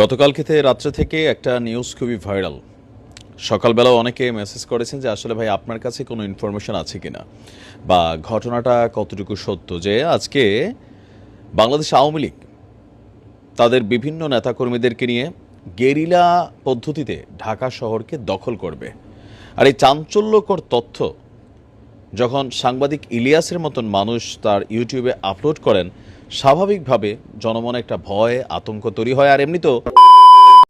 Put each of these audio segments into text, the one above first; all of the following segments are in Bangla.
গতকালকে রাত্রে থেকে একটা নিউজ খুবই ভাইরাল। সকালবেলাও অনেকে মেসেজ করেছেন যে আসলে ভাই আপনার কাছে কোনো ইনফরমেশন আছে কিনা বা ঘটনাটা কতটুকু সত্য যে আজকে বাংলাদেশ আওয়ামী লীগ তাদের বিভিন্ন নেতাকর্মীদেরকে নিয়ে গেরিলা পদ্ধতিতে ঢাকা শহরকে দখল করবে। আর এই চাঞ্চল্যকর তথ্য যখন সাংবাদিক ইলিয়াসের মতন মানুষ তার ইউটিউবে আপলোড করেন, স্বাভাবিকভাবে জনমনে একটা ভয় আতঙ্ক তৈরি হয়। আর এমনিতেও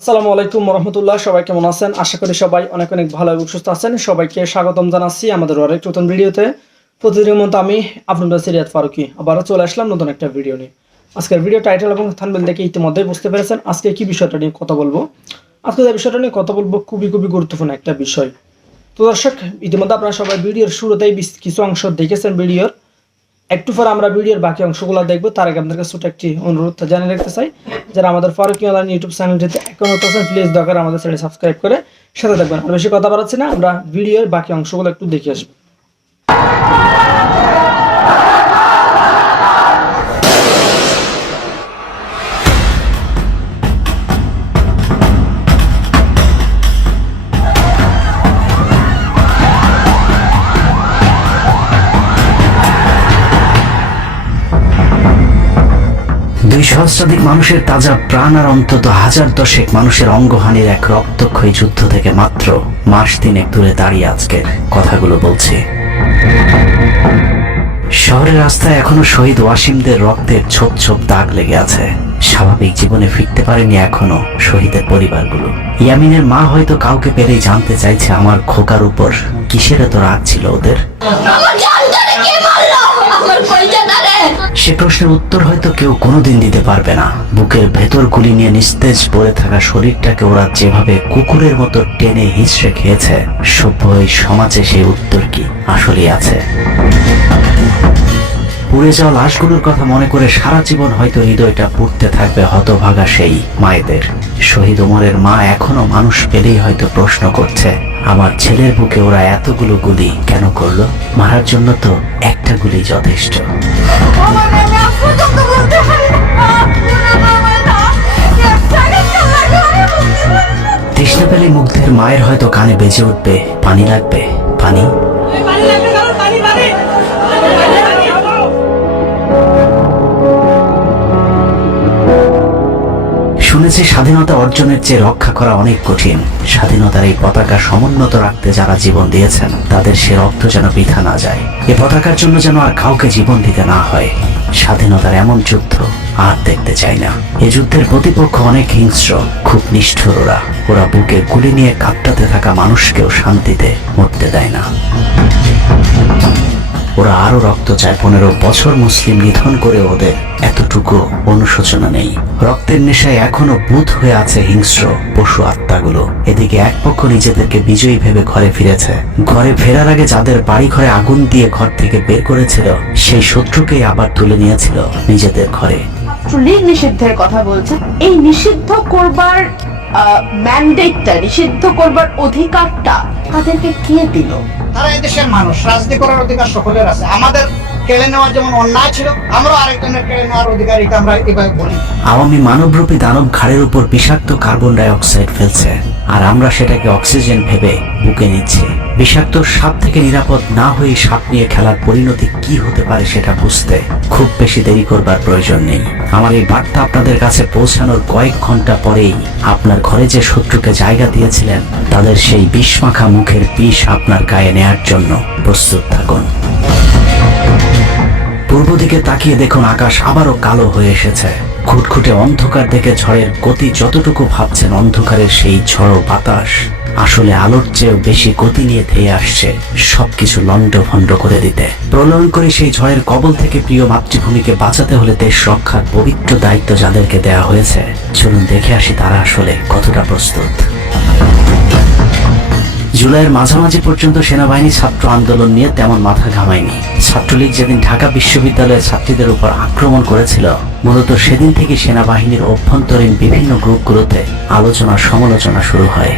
আসসালামু আলাইকুম রহমতুল্লাহ, সবাই কেমন আছেন? আশা করি সবাই অনেক অনেক ভালো এবং সুস্থ আছেন। সবাইকে স্বাগতম জানাচ্ছি আমাদের আরেক নতুন ভিডিওতে। প্রতিদিনের মতো আমি আপনাদের সিরিয়াত ফারুকি আবারও চলে আসলাম নতুন একটা ভিডিও নিয়ে। আজকের ভিডিও টাইটেল এবং থাম্বনেল দেখে ইতিমধ্যে বুঝতে পেরেছেন আজকে কি বিষয়টা নিয়ে কথা বলবো। আজকে যে বিষয়টা নিয়ে কথা বলবো খুবই গুরুত্বপূর্ণ একটা বিষয়। তো দর্শক, ইতিমধ্যে আপনারা সবাই ভিডিওর শুরুতেই কিছু অংশ দেখেছেন ভিডিওর। একটু পর আমরা ভিডিওর বাকি অংশগুলো দেখবো। তার আগে আপনাদের ছোট একটি অনুরোধ জানিয়ে রাখতে চাই, যারা আমাদের ফারুকি অনলাইন ইউটিউব চ্যানেলটিতে এখন আছেন প্লিজ দরকার আমাদের চ্যানেল সাবস্ক্রাইব করে সাথে থাকবেন। আর বেশি কথা বাড়াচ্ছি না, আমরা ভিডিওর বাকি অংশগুলো একটু দেখে আসবো। দুই সহস্রাধিক মানুষের তাজা প্রাণ আর অন্তত 1010 মানুষের অঙ্গহানির এক রক্তক্ষয়ী যুদ্ধ থেকে মাত্র মাস তিনেক দূরে দাঁড়িয়ে আজকের কথাগুলো বলছি। শহরের রাস্তায় এখনো শহীদ ওয়াসিমদের রক্তের ছোপ ছোপ দাগ লেগে আছে। স্বাভাবিক জীবনে ফিরতে পারেনি এখনো শহীদের পরিবারগুলো। ইয়ামিনের মা হয়তো কাউকে পেলেই জানতে চাইছে আমার খোকার উপর কিসের এত রাগ ছিল ওদের। সে প্রশ্নের উত্তর হয়তো কেউ কোনোদিন দিতে পারবে না। বুকের ভেতর গুলি নিয়ে নিস্তেজ পড়ে থাকা শরীরটাকে ওরা যেভাবে কুকুরের মতো টেনে হিঁচড়ে খেয়েছে, সভ্য এই সমাজে সেই উত্তর কি আসলেই আছে? পুড়ে যাওয়া লাশগুলোর কথা মনে করে সারা জীবন হয়তো হৃদয়টা পুড়তে থাকবে হতভাগা সেই মায়েদের। শহীদ ওমরের মা এখনো মানুষ পেলেই হয়তো প্রশ্ন করছে, আমার ছেলের বুকে ওরা এতগুলো গুলি কেন করলো? মারার জন্য তো একটা গুলি যথেষ্ট। তৃষ্ণা পেলে মুগ্ধের মায়ের হয়তো কানে বেজে উঠবে, পানি লাগবে, পানি। শুনেছি স্বাধীনতা অর্জনের চেয়ে রক্ষা করা অনেক কঠিন। স্বাধীনতার এই পতাকা সমুন্নত রাখতে যারা জীবন দিয়েছেন তাদের সে রক্ত যেন বৃথা না যায়। এ পতাকার জন্য যেন আর কাউকে জীবন দিতে না হয়। স্বাধীনতার এমন যুদ্ধ আর দেখতে চাই না। এ যুদ্ধের প্রতিপক্ষ অনেক হিংস্র, খুব নিষ্ঠুর। ওরা বুকে গুলি নিয়ে কাঁপতে থাকা মানুষকেও শান্তিতে মরতে দেয় না। ওরা আরো রক্ত চায়। 15 বছর মুসলিম নিধন করে ওদের এতটুকু অনুশোচনা নেই। রক্তের নেশায় এখনো বুঁদ হয়ে আছে হিংস্র পশু আত্মাগুলো। এদিকে এক পক্ষ নিজেদেরকে বিজয়ী ভেবে ঘরে ফিরেছে। ঘরে ফেরার আগে যাদের বাড়ি ঘরে আগুন দিয়ে ঘর থেকে বের করেছিল, সেই শত্রুকেই আবার তুলে নিয়েছিল নিজেদের ঘরে। লীগ নিষিদ্ধের কথা বলছেন, এই নিষিদ্ধ করবার ম্যান্ডেটটা, নিষিদ্ধ করবার অধিকারটা তাদেরকে কে দিল? তারা এই দেশের মানুষ, রাজনীতি করার অধিকার সকলের আছে। আমাদের কেড়ে নেওয়ার যেমন অন্যায় ছিল, আমরা আরেকজনের কেড়ে নেওয়ার অধিকার, এটা আমরা এভাবে বলি। আওয়ামী মানবরূপী দানব ঘাড়ের উপর বিষাক্ত কার্বন ডাই অক্সাইড ফেলছে, আর আমরা সেটাকে অক্সিজেন ভেবে বুকে নিচ্ছি। বিষাক্ত সাপ থেকে নিরাপদ না হয়ে সাপ নিয়ে খেলার পরিণতি কি হতে পারে সেটা বুঝতে খুব বেশি দেরি করবার প্রয়োজন নেই। আমার এই বার্তা আপনাদের কাছে পৌঁছানোর কয়েক ঘন্টা পরেই আপনার ঘরে যে শত্রুকে জায়গা দিয়েছিলেন তাদের সেই বিষমাখা মুখের বিষ আপনার গায়ে নেয়ার জন্য প্রস্তুত থাকুন। পূর্ব দিকে তাকিয়ে দেখুন, আকাশ আবারও কালো হয়ে এসেছে। খুটখুটে অন্ধকার দেখে ঝড়ের গতি যতটুকু ভাবছেন, অন্ধকারের সেই ঝড়ো বাতাস আসলে আলোর চেয়েও বেশি গতি নিয়ে ধেয়ে আসছে সবকিছু লন্ডভন্ড করে দিতে। প্রলয়ন করে সেই ঝড়ের কবল থেকে প্রিয় মাতৃভূমিকে বাঁচাতে হলে দেশ রক্ষার পবিত্র দায়িত্ব যাদেরকে দেয়া হয়েছে, চলুন দেখে আসি তারা আসলে কতটা প্রস্তুত। জুলাইয়ের মাঝামাঝি পর্যন্ত সেনাবাহিনী ছাত্র আন্দোলন নিয়ে তেমন মাথা ঘামায়নি। ছাত্রলীগ যেদিন ঢাকা বিশ্ববিদ্যালয়ের ছাত্রীদের উপর আক্রমণ করেছিল, মূলত সেদিন থেকে সেনাবাহিনীর অভ্যন্তরীণ বিভিন্ন গ্রুপগুলোতে আলোচনা সমালোচনা শুরু হয়।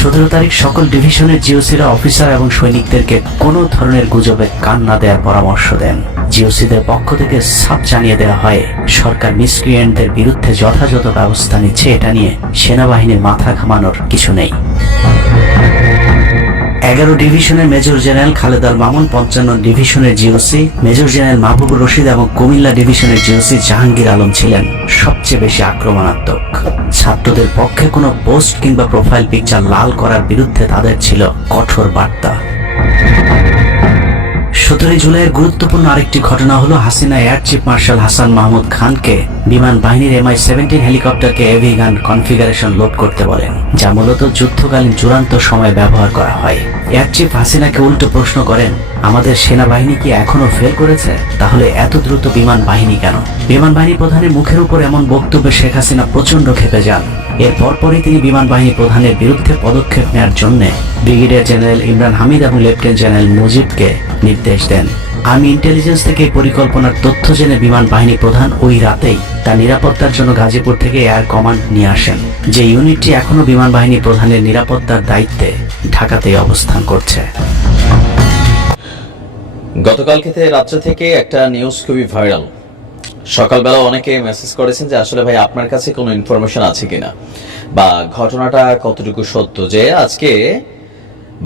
17 তারিখ সকল ডিভিশনের জিওসিরা অফিসার এবং সৈনিকদেরকে কোনো ধরনের গুজবে কান না দেওয়ার পরামর্শ দেন। জিওসিদের পক্ষ থেকে সাফ জানিয়ে দেওয়া হয় সরকার মিসক্রিয়েন্টদের বিরুদ্ধে যথাযথ ব্যবস্থা নিচ্ছে, এটা নিয়ে সেনাবাহিনীর মাথা ঘামানোর কিছু নেই। 11 ডিভিশনের মেজর জেনারেল খালেদ আল মামুন, 55 ডিভিশনের GOC major general Mahbubur Rashid এবং কুমিল্লা ডিভিশনের জিওসি জাহাঙ্গীর আলম ছিলেন সবচেয়ে বেশি আক্রমণাত্মক। ছাত্রদের পক্ষে কোনো পোস্ট কিংবা প্রোফাইল পিকচার লাল করার বিরুদ্ধে তাদের ছিল কঠোর বার্তা। 17 জুলাইয়ের গুরুত্বপূর্ণ আরেকটি ঘটনা হলো Hasina air chief marshal Hasan Mahmud খানকে বিমান বাহিনীর MI-17 হেলিকপ্টারকে এভি গান কনফিগারেশন লোড করতে বলেন, যা মূলত যুদ্ধকালীন চূড়ান্ত সময় ব্যবহার করা হয়। এয়ার চিফ হাসিনাকে উল্টো প্রশ্ন করেন, আমাদের সেনাবাহিনী কি এখনো ফেল করেছে? তাহলে এত দ্রুত বিমান বাহিনী কেন? বিমান বাহিনী প্রধানের মুখের উপর এমন বক্তব্যে শেখ হাসিনা প্রচন্ড ক্ষেপে যান। এর পরপরই তিনি বিমান বাহিনী প্রধানের বিরুদ্ধে পদক্ষেপ নেওয়ার জন্য ব্রিগেডিয়ার জেনারেল ইমরান হামিদ এবং লেফটেন্যান্ট জেনারেল মুজিবকে নির্দেশ দেন। আর্মি ইন্টেলিজেন্স থেকে এই পরিকল্পনার তথ্য জেনে বিমান বাহিনী প্রধান ওই রাতেই তার নিরাপত্তার জন্য গাজীপুর থেকে এয়ার কমান্ড নিয়ে আসেন, যে ইউনিটটি এখনো বিমান বাহিনী প্রধানের নিরাপত্তার দায়িত্বে ঢাকাতেই অবস্থান করছে। গতকালকে রাত্রে থেকে একটা নিউজ খুবই ভাইরাল। সকালবেলা অনেকে মেসেজ করেছেন যে আসলে ভাই আপনার কাছে কোনো ইনফরমেশন আছে কিনা বা ঘটনাটা কতটুকু সত্য যে আজকে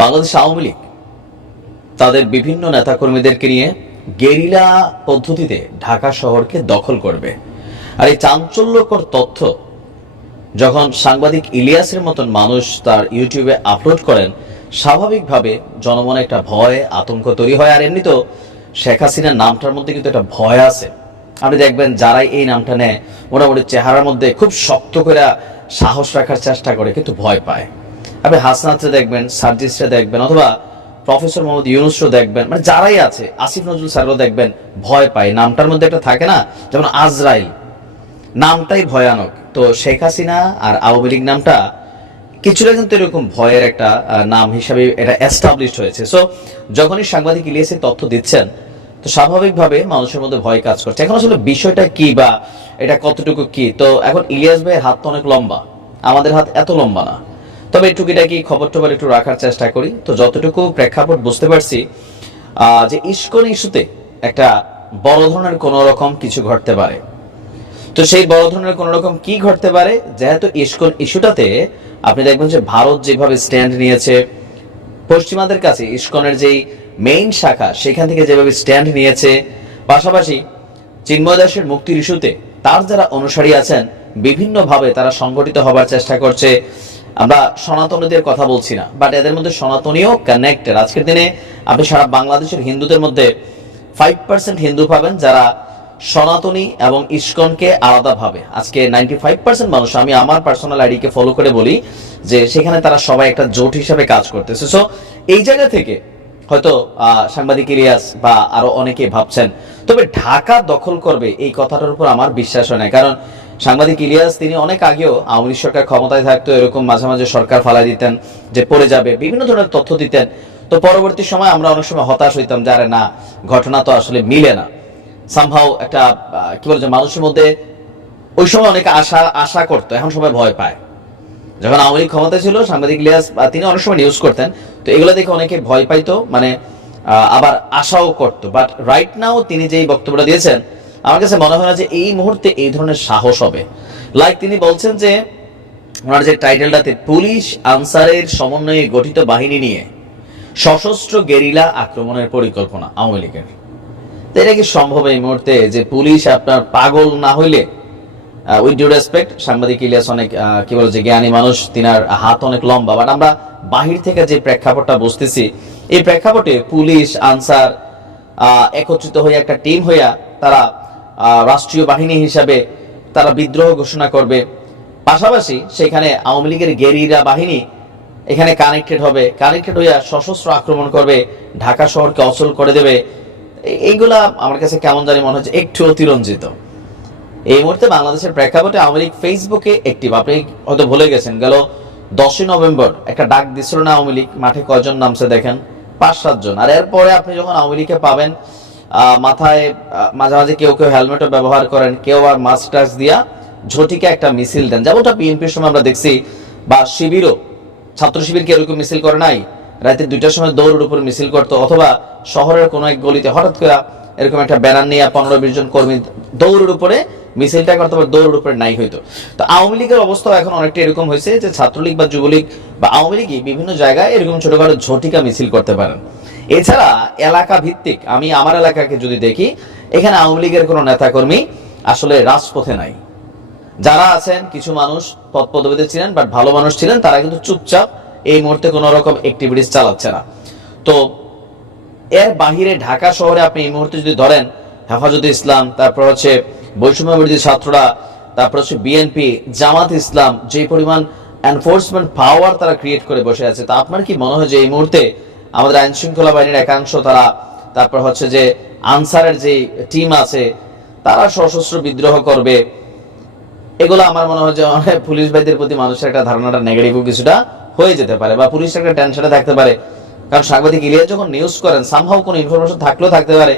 বাংলাদেশ আওয়ামী লীগ তাদের বিভিন্ন নেতাকর্মীদেরকে নিয়ে গেরিলা পদ্ধতিতে ঢাকা শহরকে দখল করবে। আর এই চাঞ্চল্যকর তথ্য যখন সাংবাদিক ইলিয়াসের মতন মানুষ তার ইউটিউবে আপলোড করেন, স্বাভাবিকভাবে জনমনে একটা ভয় আতঙ্ক তৈরি হয়। আর এমনি তো শেখ হাসিনার নামটার মধ্যে কিন্তু একটা ভয় আছে। আপনি দেখবেন যারাই এই নামটা নেয় মোটামুটি চেহারার মধ্যে খুব শক্ত করে সাহস রাখার চেষ্টা করে, কিন্তু ভয় পায়। আপনি হাসনাতরে দেখবেন, সার্জিসরে দেখবেন, অথবা প্রফেসর মোহাম্মদ ইউনুসও দেখবেন, মানে যারাই আছে, আসিফ নজরুল স্যারও দেখবেন ভয় পায়। নামটার মধ্যে একটা থাকে না, যেমন আজরাইল নামটাই ভয়ানক। তো শেখ হাসিনা আর আওয়ামী লীগ নামটা কিছুটা কিন্তু এরকম ভয়ের একটা নাম হিসাবে এটা এস্টাবলিশড হয়েছে। সো যখনই সাংবাদিক ইলিয়াসের তথ্য দিচ্ছেন, তো স্বাভাবিকভাবে মানুষের মধ্যে ভয় কাজ করছে। এখন আসলে বিষয়টা কি বা এটা কতটুকু কি, তো এখন ইলিয়াস ভাইয়ের হাত তো অনেক লম্বা, আমাদের হাত এত লম্বা না। তবে টুকিটাকি খবর টবর একটু রাখার চেষ্টা করি। তো যতটুকু প্রেক্ষাপট বুঝতে পারছি যে ইস্কন ইস্যুতে একটা বড় ধরনের কোন রকম কিছু ঘটতে পারে। তো সেই বড় ধরনের কোন রকম কি ঘটতে পারে, যেহেতু ইস্কন ইস্যুটাতে আপনি দেখবেন যে ভারত যেভাবে স্ট্যান্ড নিয়েছে, পশ্চিমাদের কাছে ইস্কনের যেই মেইন শাখা সেখান থেকে যেভাবে স্ট্যান্ড নিয়েছে, পাশাপাশি চিন্ময় দাসের মুক্তির ইস্যুতে তার যারা অনুসারী আছেন বিভিন্নভাবে তারা সংগঠিত হবার চেষ্টা করছে। আমরা সনাতনীদের কথা বলছি না, বাট এদের মধ্যে সনাতনীও কানেক্টেড। আজকের দিনে আপনি সারা বাংলাদেশের হিন্দুদের মধ্যে 5% হিন্দু পাবেন যারা সনাতনী এবং ইস্কনকে আলাদা ভাবে। আজকে 95% মানুষ, আমি আমার পার্সোনাল আইডিকে ফলো করে বলি যে সেখানে তারা সবাই একটা জোট হিসাবে কাজ করতেছে। সো এই জায়গা থেকে হয়তো সাংবাদিক ইলিয়াস বা আরো অনেকে ভাবছেন, তবে ঢাকা দখল করবে এই কথাটার উপর আমার বিশ্বাস হয় না। কারণ সাংবাদিক ইলিয়াস তিনি অনেক আগেও আওয়ামী লীগ সরকার ক্ষমতায় থাকতো এরকম মাঝে মাঝে সরকার ফালাই দিতেন যে পড়ে যাবে, বিভিন্ন ধরনের তথ্য দিতেন। তো পরবর্তী সময় আমরা অনেক সময় হতাশ হইতাম যে আরে না, ঘটনা তো আসলে মিলে না। সামহাও একটা কি বলছে মানুষের মধ্যে ওই সময় অনেক আশা করতো, এখন সবাই ভয় পায়। যখন আওয়ামী লীগ ক্ষমতায় ছিল সাংবাদিক ইলিয়াস তিনি অনেক সময় নিউজ করতেন, তো এগুলো দেখে অনেকে ভয় পাইতো, মানে আবার আশাও করতো। বাট রাইট নাও তিনি যেই বক্তব্যটা দিয়েছেন, আমার কাছে মনে হয় না যে এই মুহূর্তে এই ধরনের সাহস হবে। লাইক তিনি বলছেন যে ওনার যে টাইটেলটাতে পুলিশ আনসারের সমন্বয়ে গঠিত বাহিনী নিয়ে সশস্ত্র গেরিলা আক্রমণের পরিকল্পনা আওয়ামী লীগের। এটা কি সম্ভব এই মুহূর্তে যে পুলিশ আপনার পাগল না হইলে? উইথ ডিউ রেসপেক্ট, সাংবাদিক ইলিয়াস অনেক কি বলে যে জ্ঞানী মানুষ, তিনার হাত অনেক লম্বা, বাট আমরা বাহির থেকে যে প্রেক্ষাপটটা বুঝতেছি, এই প্রেক্ষাপটে পুলিশ আনসার একত্রিত হয়ে একটা টিম হইয়া তারা রাষ্ট্রীয় বাহিনী হিসাবে তারা বিদ্রোহ ঘোষণা করবে। পাশাপাশি সেখানে আওয়ামী লীগের গেরিলা বাহিনী এখানে কানেক্টেড হবে, কানেক্টেড হইয়া সশস্ত্র আক্রমণ করবে, ঢাকা শহরকে অচল করে দেবে। এইগুলা আমার কাছে কেমন জানি মনে হচ্ছে একটু অতিরঞ্জিত। এই মুহূর্তে বাংলাদেশের প্রেক্ষাপটে আওয়ামী লীগ ফেসবুকে অ্যাক্টিভ। আপনি হয়তো ভুলে গেছেন, গেল 10ই নভেম্বর একটা ডাক দিছিল না আওয়ামী লীগ, মাঠে কয়জন নামছে দেখেন, 5-7 জন। আর এরপরে আপনি যখন আওয়ামী লীগকে পাবেন মাথায় মাঝে মাঝে কেউ কেউ হেলমেটও ব্যবহার করেন, কেউ আর মাস্ক টাস্ক দিয়া ঝটিকে একটা মিছিল দেন, যেমনটা বিএনপির সময় আমরা দেখছি, বা শিবিরও ছাত্র শিবির কি এরকম মিছিল করে নাই? রাতে 2টার সময় দৌড়ের উপর মিছিল করতো, অথবা শহরের কোনো এক গলিতে হঠাৎ করে এরকম একটা ব্যানার নিয়ে 15-20 জন কর্মী দৌড়ের উপরে মিছিলটা করতে পারে, দৌড়ের উপরে নাই হইতো। তো আওয়ামী লীগের অবস্থা এখন অনেকটা এরকম হয়েছে যে ছাত্রলীগ বা যুবলীগ বা আওয়ামী লীগই বিভিন্ন জায়গায় এরকম ছোটখাটো ঝটিকা মিছিল করতে পারেন। এছাড়া এলাকা ভিত্তিক আমি আমার এলাকাকে যদি দেখি, এখানে আওয়ামী লীগের কোনো নেতাকর্মী আসলে রাজপথে নাই। যারা আছেন কিছু মানুষ পদ পদবিতে ছিলেন বাট ভালো মানুষ ছিলেন, তারা কিন্তু চুপচাপ এই মুহূর্তে কোনো রকম অ্যাক্টিভিটিস চালাচ্ছে না। তো এর বাহিরে ঢাকা শহরে আপনি এই মুহূর্তে যদি ধরেন হেফাজতে ইসলাম, তারপর হচ্ছে বৈষম্য বিরোধী ছাত্ররা, তারপর হচ্ছে বিএনপি, জামাত ইসলাম, যে পরিমাণ এনফোর্সমেন্ট পাওয়ার তারা ক্রিয়েট করে বসে আছে, তা আপনার কি মনে হয় যে এই মুহূর্তে আমাদের আইন শৃঙ্খলা বাহিনীর একাংশ তারা, তারপর হচ্ছে যে আনসারের যে টিম আছে, তারা সশস্ত্র বিদ্রোহ করবে? এগুলো আমার মনে হয় যে পুলিশ ভাইদের প্রতি মানুষের একটা ধারণাটা নেগেটিভ কিছুটা হয়ে যেতে পারে, বা পুলিশ একটা টেনশনে থাকতে পারে। কারণ সাংবাদিক ইলিয়াস যখন নিউজ করেন, সামহাও কোনো ইনফরমেশন থাকলেও থাকতে পারে।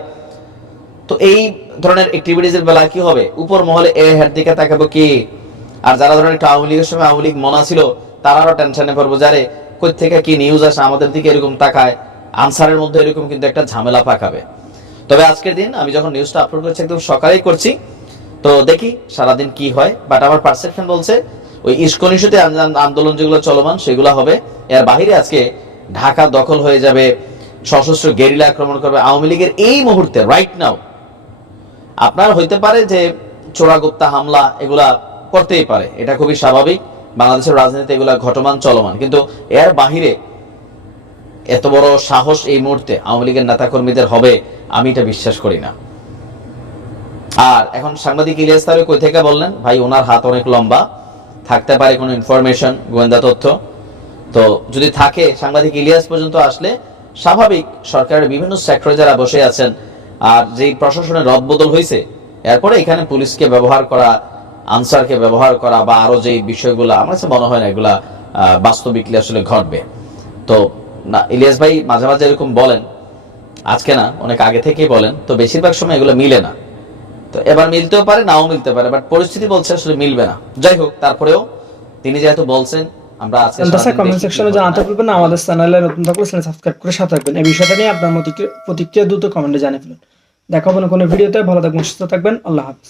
তো এই ধরনের অ্যাক্টিভিটিস এর বেলা কি হবে? উপর মহলে এর হেড দিকে তাকাবো কি? আর যারা ধরেন একটু আওয়ামী লীগের সময় আওয়ামী লীগ মনা ছিল, তারাও টেনশনে পড়বো, যারে কই থেকে কি নিউজ আসে আমাদের দিকে এরকম তাকায়। আনসারের মধ্যে এরকম কিন্তু একটা ঝামেলা পাকাবে। তবে আজকের দিন আমি যখন নিউজটা আপলোড করছি একদম সকালেই করছি, তো দেখি সারাদিন কি হয়। বাট আমার পারসেপশন বলছে ওই ইস্কন ইস্যুতে আন্দোলন যেগুলো চলমান সেগুলো হবে। এর বাহিরে আজকে ঢাকা দখল হয়ে যাবে, সশস্ত্র গেরিলা আক্রমণ করবে আওয়ামী লীগের। এই মুহূর্তে রাইট নাও আপনার হইতে পারে যে চোরাগুপ্তা হামলা এগুলা করতেই পারে, এটা খুবই স্বাভাবিক, বাংলাদেশের রাজনীতিতে এগুলা ঘটমান চলমান। কিন্তু এর বাহিরে এত বড় সাহস এই মুহূর্তে আওয়ামী লীগের নেতাকর্মীদের হবে আমি এটা বিশ্বাস করি না। আর এখন সাংবাদিক ইলিয়াস তাহলে কই থেকে বললেন? ভাই ওনার হাত অনেক লম্বা, থাকতে পারে কোনো ইনফরমেশন, গোয়েন্দা তথ্য। তো যদি থাকে সাংবাদিক ইলিয়াস পর্যন্ত আসলে স্বাভাবিক সরকারের বিভিন্ন সেক্টরে যারা বসে আছেন, আর যেই প্রশাসনের রদবদল হয়েছে, এরপরে এখানে পুলিশকে ব্যবহার করা, আনসারকে ব্যবহার করা, বা আরো যে বিষয়গুলো আমার কাছে মনে হয় না এগুলা বাস্তবিকলি আসলে ঘটবে। তো না, ইলিয়াস ভাই মাঝে মাঝে এরকম বলেন, আজকে না অনেক আগে থেকেই বলেন, তো বেশিরভাগ সময় এগুলো মিলে না। তো এবার মিলতেও পারে, নাও মিলতে পারে, বাট পরিস্থিতি বলছে আসলে মিলবে না। যাই হোক, তারপরেও তিনি যেহেতু বলছেন, আমরা আজকে কমেন্ট সেকশনে জানাতে ভুলবেন না। আমাদের চ্যানেলে নতুন থাকলে চ্যানেল সাবস্ক্রাইব করে সাথে থাকবেন। এই বিষয়টা নিয়ে আপনার প্রতিক্রিয়া দ্রুত কমেন্টে জানিয়ে ফেলুন। দেখা হবে না কোনো ভিডিওতে। ভালো থাকবেন, সুস্থ থাকবেন। আল্লাহ হাফেজ।